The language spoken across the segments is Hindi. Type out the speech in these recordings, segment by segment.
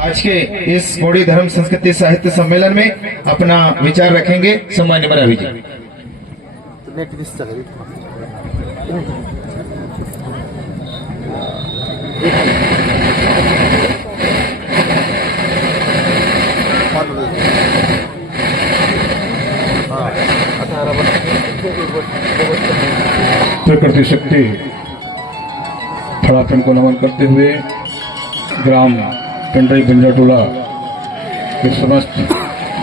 आज के इस गौड़ी धर्म संस्कृति साहित्य सम्मेलन में अपना विचार रखेंगे सम्मान्य मरावी जी। प्रकृति शक्ति फड़ापन को नमन करते हुए ग्राम पिंडई बंजाटोला के समस्त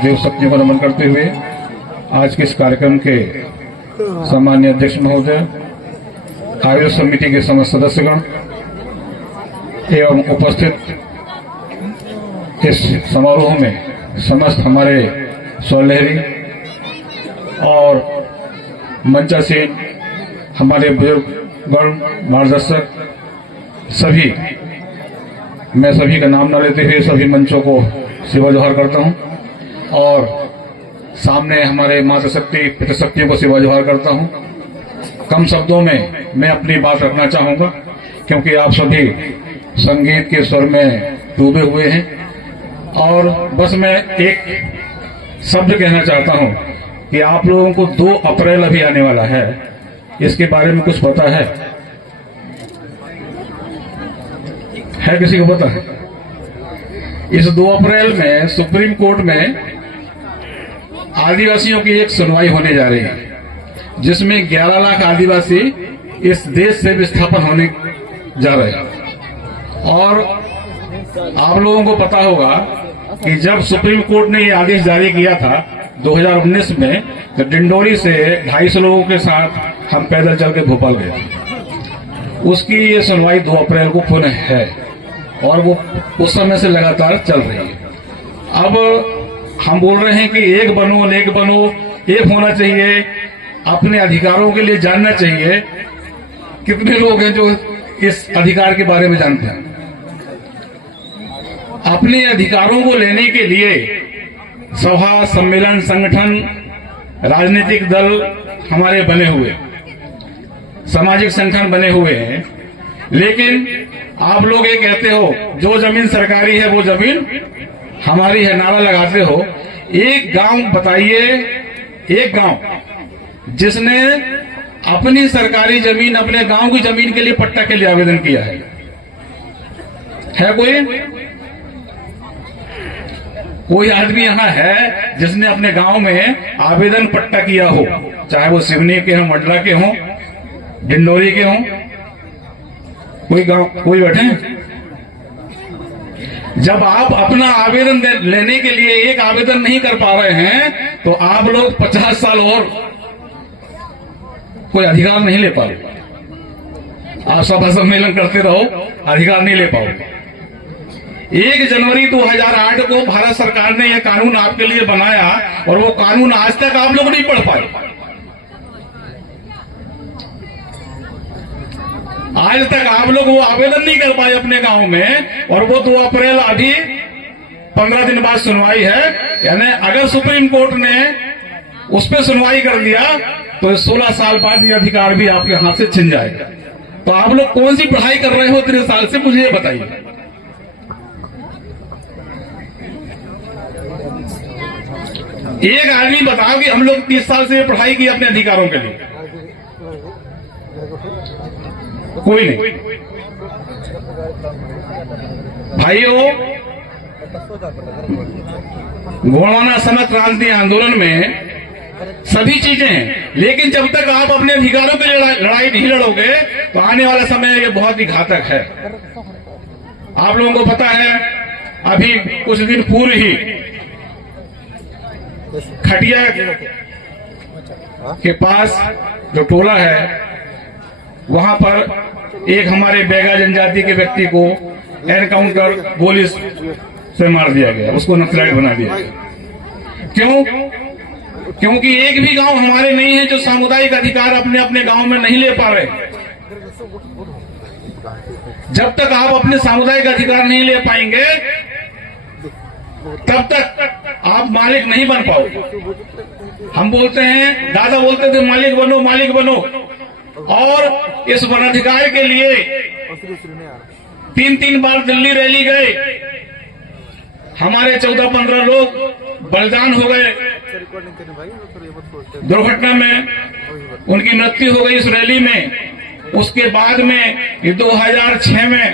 देव शक्तियों को नमन करते हुए आज के इस कार्यक्रम के सम्माननीय अध्यक्ष महोदय, आयोजक समिति के समस्त सदस्यगण एवं उपस्थित इस समारोह में समस्त हमारे स्वलहरी और मंचासीन हमारे बुजुर्गगण मार्गदर्शक सभी, मैं सभी का नाम न लेते हुए सभी मंचों को सेवा जोहार करता हूं और सामने हमारे माता शक्ति पितृ शक्तियों को सेवा जोहार करता हूं। कम शब्दों में मैं अपनी बात रखना चाहूंगा क्योंकि आप सभी संगीत के स्वर में डूबे हुए हैं और बस मैं एक शब्द कहना चाहता हूं कि आप लोगों को 2 अप्रैल अभी आने वाला है, इसके बारे में कुछ पता है किसी को पता है? इस 2 अप्रैल में सुप्रीम कोर्ट में आदिवासियों की एक सुनवाई होने जा रही है जिसमें 11 लाख आदिवासी इस देश से विस्थापन होने जा रहे हैं। और आप लोगों को पता होगा कि जब सुप्रीम कोर्ट ने ये आदेश जारी किया था 2019 में, तो डिंडोरी से 250 लोगों के साथ हम पैदल चल के भोपाल गए। उसकी ये सुनवाई 2 अप्रैल को पुनः है और वो उस समय से लगातार चल रही है। अब हम बोल रहे हैं कि एक बनो, नेक बनो, एक होना चाहिए, अपने अधिकारों के लिए जानना चाहिए। कितने लोग हैं जो इस अधिकार के बारे में जानते हैं? अपने अधिकारों को लेने के लिए सभा, सम्मेलन, संगठन, राजनीतिक दल हमारे बने हुए, सामाजिक संगठन बने हुए हैं, लेकिन आप लोग ये कहते हो जो जमीन सरकारी है वो जमीन हमारी है, नारा लगाते हो। एक गांव बताइए, एक गांव जिसने अपनी सरकारी जमीन, अपने गांव की जमीन के लिए पट्टा के लिए आवेदन किया है कोई आदमी यहाँ है जिसने अपने गांव में आवेदन पट्टा किया हो? चाहे वो सिवनी के हों, मंडला के हों, डिंडोरी के हों, कोई बैठे हैं? जब आप अपना आवेदन लेने के लिए एक आवेदन नहीं कर पा रहे हैं तो आप लोग 50 साल और कोई अधिकार नहीं ले पाओगे। आप सभा सम्मेलन करते रहो, अधिकार नहीं ले पाओगे। 1 जनवरी 2008 को भारत सरकार ने यह कानून आपके लिए बनाया और वो कानून आज तक आप लोग नहीं पढ़ पाए। आज तक आप लोग वो आवेदन नहीं कर पाए अपने गांव में, और वो 2 अप्रैल अभी 15 दिन बाद सुनवाई है। यानी अगर सुप्रीम कोर्ट ने उस पर सुनवाई कर दिया तो 16 साल बाद ये अधिकार भी आपके हाथ से छिन जाएगा। तो आप लोग कौन सी पढ़ाई कर रहे हो 3 साल से, मुझे ये बताइए। एक आदमी बताओ कि हम लोग 30 साल से पढ़ाई की अपने अधिकारों के लिए? कोई नहीं। भाइयों, गोंडवाना समस्त क्रांति आंदोलन में सभी चीजें हैं, लेकिन जब तक आप अपने अधिकारों के लिए लड़ाई नहीं लड़ोगे तो आने वाला समय ये बहुत ही घातक है। आप लोगों को पता है, अभी कुछ दिन पूर्व ही खटिया के पास जो टोला है वहां पर एक हमारे बैगा जनजाति के व्यक्ति को एनकाउंटर गोली से मार दिया गया, उसको नक्सलाइट बना दिया गया। क्यों? क्योंकि एक भी गांव हमारे नहीं है जो सामुदायिक अधिकार अपने अपने गांव में नहीं ले पा रहे। जब तक आप अपने सामुदायिक अधिकार नहीं ले पाएंगे तब तक आप मालिक नहीं बन पाओगे। हम बोलते हैं, दादा बोलते थे मालिक बनो, मालिक बनो, और इस वनाधिकार के लिए 3-3 बार दिल्ली रैली गए, हमारे 14-15 लोग बलिदान हो गए दुर्घटना में, उनकी मृत्यु हो गई इस रैली में। उसके बाद में ये 2006 में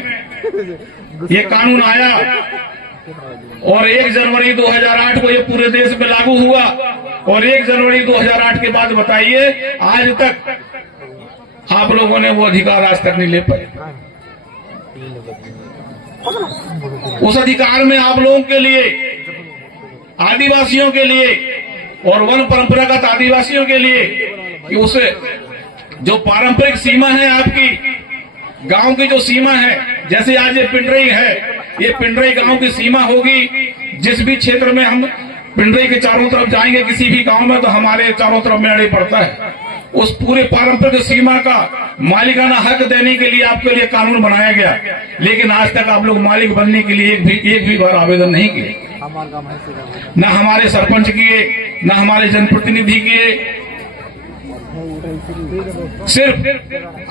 ये कानून आया और 1 जनवरी 2008 को ये पूरे देश में लागू हुआ। और 1 जनवरी 2008 के बाद बताइए आज तक आप लोगों ने वो अधिकार आज तक नहीं ले पाए। उस अधिकार में आप लोगों के लिए, आदिवासियों के लिए और वन परंपरागत आदिवासियों के लिए कि उसे जो पारंपरिक सीमा है आपकी गांव की जो सीमा है, जैसे आज ये पिंडरई है, ये पिंडरई गांव की सीमा होगी। जिस भी क्षेत्र में हम पिंडरई के चारों तरफ जाएंगे किसी भी गांव में, तो हमारे चारों तरफ मेड़े पड़ता है। उस पूरे पारंपरिक सीमा का मालिकाना हक देने के लिए आपके लिए कानून बनाया गया, लेकिन आज तक आप लोग मालिक बनने के लिए एक भी बार आवेदन नहीं किए। न हमारे सरपंच किए, न हमारे जनप्रतिनिधि किए। सिर्फ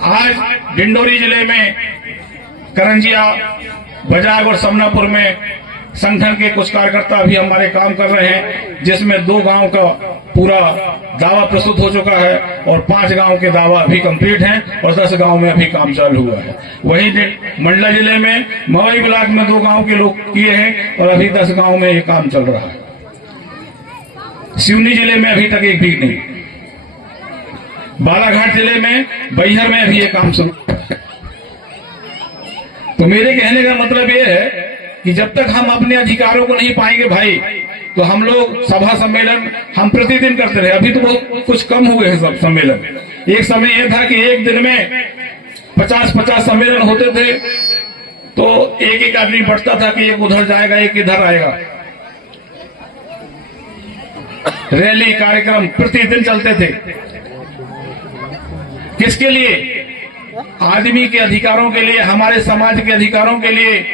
आज डिंडोरी जिले में करंजिया, बजाग और समनापुर में संगठन के कुछ कार्यकर्ता भी हमारे काम कर रहे हैं, जिसमें 2 गांव का पूरा दावा प्रस्तुत हो चुका है और 5 गांव के दावा अभी कंप्लीट हैं और 10 गांव में अभी काम चालू हुआ है। वहीं मंडला जिले में मवई ब्लॉक में 2 गांव के लोग किए हैं और अभी 10 गांव में ये काम चल रहा है। सिवनी जिले में अभी तक एक भी नहीं। बालाघाट जिले में बैहर में अभी ये काम शुरू। तो मेरे कहने का मतलब ये है कि जब तक हम अपने अधिकारों को नहीं पाएंगे भाई, तो हम लोग सभा सम्मेलन हम प्रतिदिन करते रहे। अभी तो बहुत कुछ कम हुए हैं सब सम्मेलन। एक समय यह था कि एक दिन में 50-50 सम्मेलन होते थे, तो एक आदमी बढ़ता था कि एक उधर जाएगा एक इधर आएगा। रैली कार्यक्रम प्रतिदिन चलते थे। किसके लिए? आदमी के अधिकारों के लिए, हमारे समाज के अधिकारों के लिए।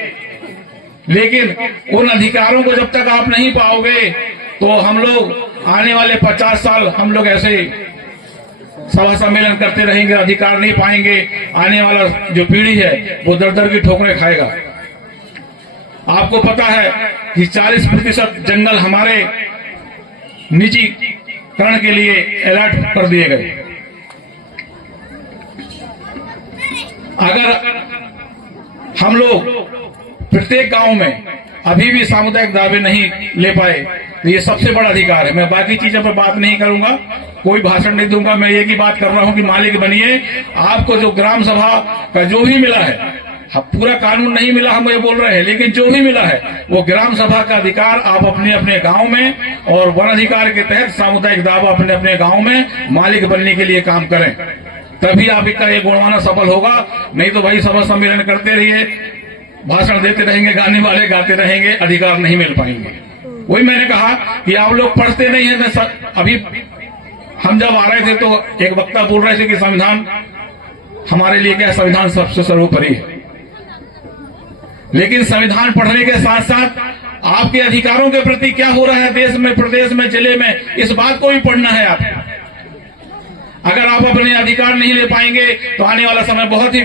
लेकिन उन अधिकारों को जब तक आप नहीं पाओगे, तो हम लोग आने वाले 50 साल हम लोग ऐसे सभा सम्मेलन करते रहेंगे, अधिकार नहीं पाएंगे। आने वाला जो पीढ़ी है वो दर दर की ठोकरें खाएगा। आपको पता है कि 40% जंगल हमारे निजीकरण के लिए अलर्ट कर दिए गए। अगर हम लोग प्रत्येक गांव में अभी भी सामुदायिक दावे नहीं ले पाए, तो ये सबसे बड़ा अधिकार है। मैं बाकी चीजों पर बात नहीं करूंगा, कोई भाषण नहीं दूंगा। मैं एक ही बात कर रहा हूं कि मालिक बनिए। आपको जो ग्राम सभा का जो भी मिला है, पूरा कानून नहीं मिला हम ये बोल रहे हैं, लेकिन जो भी मिला है वो ग्राम सभा का अधिकार आप अपने अपने गांव में और वन अधिकार के तहत सामुदायिक दावा अपने अपने गांव में मालिक बनने के लिए काम करें, तभी आपका ये गुणवाना सफल होगा। नहीं तो भाई सभा सम्मेलन करते रहिए, भाषण देते रहेंगे, गाने वाले गाते रहेंगे, अधिकार नहीं मिल पाएंगे। वही मैंने कहा कि आप लोग पढ़ते नहीं है। अभी हम जब आ रहे थे तो एक वक्ता बोल रहे थे कि संविधान हमारे लिए क्या, संविधान सबसे सर्वोपरि है। लेकिन संविधान पढ़ने के साथ साथ आपके अधिकारों के प्रति क्या हो रहा है देश में, प्रदेश में, जिले में, इस बात को भी पढ़ना है आप। अगर आप अपने अधिकार नहीं ले पाएंगे तो आने वाला समय बहुत ही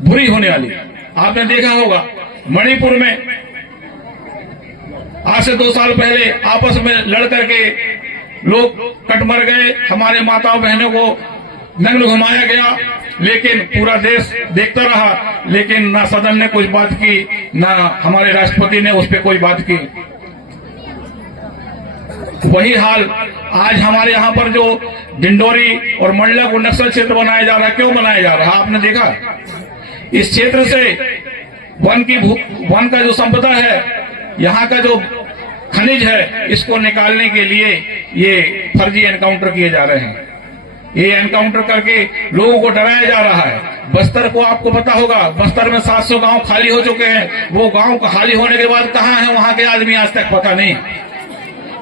बुरी होने वाली है। आपने देखा होगा मणिपुर में आज से 2 साल पहले आपस में लड़ करके लोग कट मर गए, हमारे माताओं बहनों को नग्न घुमाया गया, लेकिन पूरा देश देखता रहा। लेकिन ना सदन ने कुछ बात की, ना हमारे राष्ट्रपति ने उस पर कोई बात की। वही हाल आज हमारे यहाँ पर जो डिंडोरी और मंडला को नक्सल क्षेत्र बनाया जा रहा है, क्यों बनाया जा रहा है? आपने देखा इस क्षेत्र से वन का जो संपदा है, यहाँ का जो खनिज है, इसको निकालने के लिए ये फर्जी एनकाउंटर किए जा रहे हैं। ये एनकाउंटर करके लोगों को डराया जा रहा है। बस्तर को आपको पता होगा, बस्तर में 700 गांव खाली हो चुके हैं। वो गांव खाली होने के बाद कहां है वहां के आदमी, आज तक पता नहीं,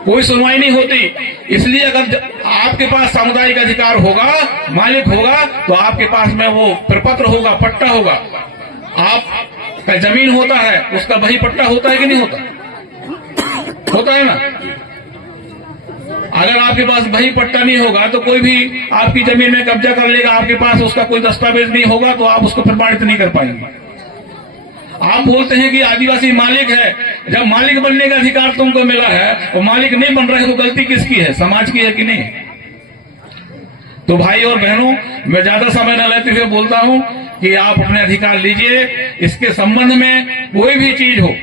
कोई सुनवाई नहीं होती। इसलिए अगर आपके पास सामुदायिक अधिकार होगा, मालिक होगा, तो आपके पास में वो प्रपत्र होगा, पट्टा होगा। आपका जमीन होता है, उसका वही पट्टा होता है कि नहीं होता? होता है ना। अगर आपके पास वही पट्टा नहीं होगा तो कोई भी आपकी जमीन में कब्जा कर लेगा, आपके पास उसका कोई दस्तावेज नहीं होगा, तो आप उसको प्रमाणित नहीं कर पाएंगे। आप बोलते हैं कि आदिवासी मालिक है, जब मालिक बनने का अधिकार तुमको मिला है और मालिक नहीं बन रहा है, तो गलती किसकी है? समाज की है कि नहीं? तो भाई और बहनों, मैं ज्यादा समय न लेते हुए बोलता हूं कि आप अपने अधिकार लीजिए। इसके संबंध में कोई भी चीज हो,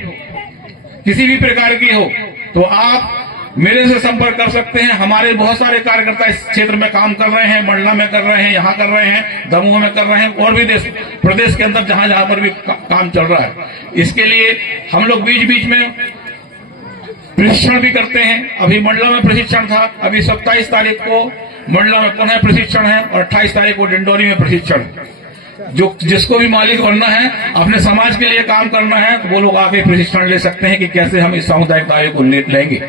किसी भी प्रकार की हो, तो आप मेरे से संपर्क कर सकते हैं। हमारे बहुत सारे कार्यकर्ता इस क्षेत्र में काम कर रहे हैं, मंडला में कर रहे हैं, यहाँ कर रहे हैं, दमोह में कर रहे हैं, और भी प्रदेश के अंदर जहां जहां पर भी काम चल रहा है। इसके लिए हम लोग बीच बीच में प्रशिक्षण भी करते हैं। अभी मंडला में प्रशिक्षण था, अभी 27 तारीख को मंडला में पुनः प्रशिक्षण है, और 28 तारीख को डिंडोरी में प्रशिक्षण। जो जिसको भी मालिक बनना है, अपने समाज के लिए काम करना है, तो वो लोग आके प्रशिक्षण ले सकते हैं कि कैसे हम इस सामुदायिक दायरे को लेंगे।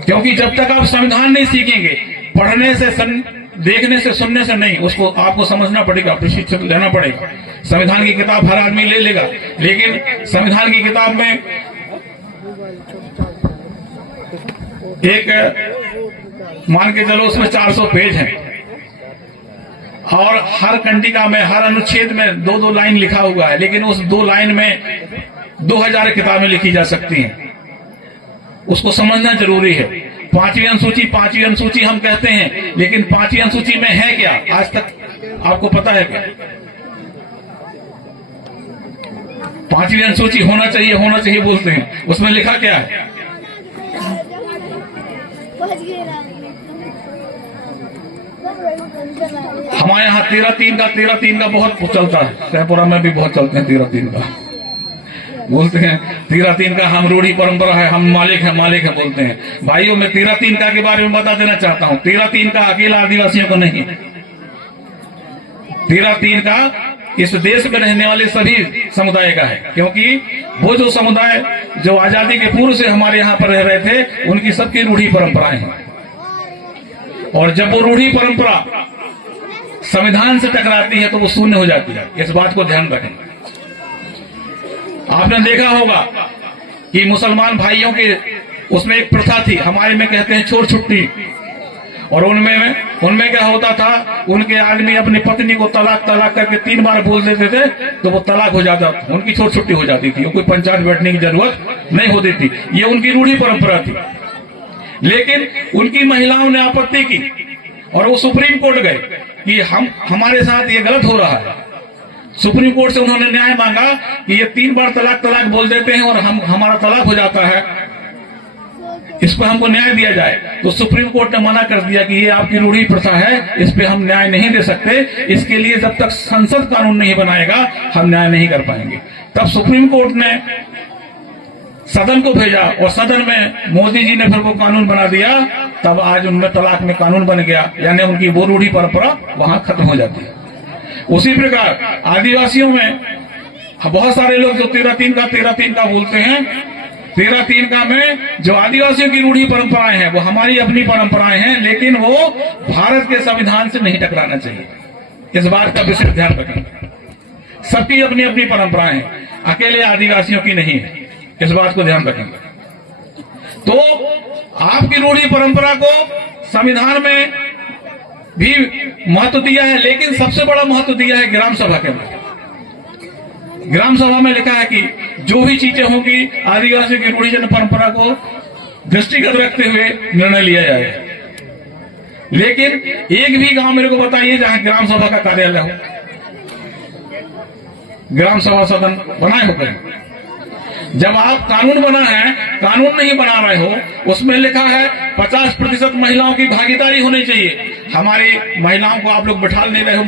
क्योंकि जब तक आप संविधान नहीं सीखेंगे, पढ़ने से, देखने से, सुनने से नहीं, उसको आपको समझना पड़ेगा, प्रशिक्षण लेना पड़ेगा। संविधान की किताब हर आदमी ले लेगा, लेकिन संविधान की किताब में एक मान के चलो उसमें 400 पेज हैं, और हर कंडिका में, हर अनुच्छेद में 2-2 लाइन लिखा हुआ है, लेकिन उस 2 लाइन में 2000 किताबें लिखी जा सकती हैं। उसको समझना जरूरी है। 5वीं अनुसूची हम कहते हैं, लेकिन 5वीं अनुसूची में है क्या? आज तक आपको पता है क्या? 5वीं अनुसूची होना चाहिए बोलते हैं, उसमें लिखा क्या है? हमारे यहाँ 13-3 का बहुत चलता है, सहपुरा में भी बहुत चलते हैं 13-3 का। बोलते हैं 13-3 का हम रूढ़ी परंपरा है, हम मालिक है बोलते हैं। भाइयों, मैं 13-3 का के बारे में बता देना चाहता हूँ। 13-3 का अकेला आदिवासियों को नहीं, 13-3 का इस देश में रहने वाले सभी समुदाय का है। क्योंकि वो जो समुदाय जो आजादी के पूर्व से हमारे यहाँ पर रह रहे थे, उनकी सबकी रूढ़ी परंपराएं हैं, और जब वो रूढ़ी परंपरा संविधान से टकराती है तो वो शून्य हो जाती है। इस बात को ध्यान रखें। आपने देखा होगा कि मुसलमान भाइयों के उसमें एक प्रथा थी, हमारे में कहते हैं चोर छुट्टी, और उनमें क्या होता था, उनके आदमी अपनी पत्नी को तलाक करके 3 बार बोल देते थे, तो वो तलाक हो जाता था, उनकी छोट छुट्टी हो जाती थी, कोई पंचायत बैठने की जरूरत नहीं होती थी। ये उनकी रूढ़ी परंपरा थी। लेकिन उनकी महिलाओं ने आपत्ति की, और वो सुप्रीम कोर्ट गए कि हमारे साथ ये गलत हो रहा है। सुप्रीम कोर्ट से उन्होंने न्याय मांगा कि ये 3 बार तलाक बोल देते हैं, और हमारा तलाक हो जाता है, इस पर हमको न्याय दिया जाए। तो सुप्रीम कोर्ट ने मना कर दिया कि ये आपकी रूढ़ी प्रथा है, इस पे हम न्याय नहीं दे सकते। इसके लिए जब तक संसद कानून नहीं बनाएगा, हम न्याय नहीं कर पाएंगे। तब सुप्रीम कोर्ट ने सदन को भेजा, और सदन में मोदी जी ने फिर वो कानून बना दिया। तब आज उनमें तलाक में कानून बन गया, यानी उनकी वो रूढ़ी परंपरा वहां खत्म हो जाती है। उसी प्रकार आदिवासियों में बहुत सारे लोग जो 13-3 का बोलते हैं, 13-3 का में जो आदिवासियों की रूढ़ी परंपराएं हैं, वो हमारी अपनी परंपराएं हैं, लेकिन वो भारत के संविधान से नहीं टकराना चाहिए। इस बात का विशेष ध्यान रखें। सबकी अपनी अपनी परंपराएं हैं, अकेले आदिवासियों की नहीं है। इस बात को ध्यान रखेंगे। तो आपकी रूढ़ी परंपरा को संविधान में भी महत्व दिया है, लेकिन सबसे बड़ा महत्व दिया है ग्राम सभा के अंदर। ग्राम सभा में लिखा है कि जो भी चीजें होंगी, आदिवासियों की रूढ़ी परंपरा को दृष्टिगत रखते हुए निर्णय लिया जाएगा। लेकिन एक भी गांव मेरे को बताइए जहां ग्राम सभा का कार्यालय हो, ग्राम सभा सदन बनाए हो कहीं। जब आप कानून बना है, कानून नहीं बना रहे हो, उसमें लिखा है 50% महिलाओं की भागीदारी होनी चाहिए। हमारी महिलाओं को आप लोग बैठा नहीं रहे हो।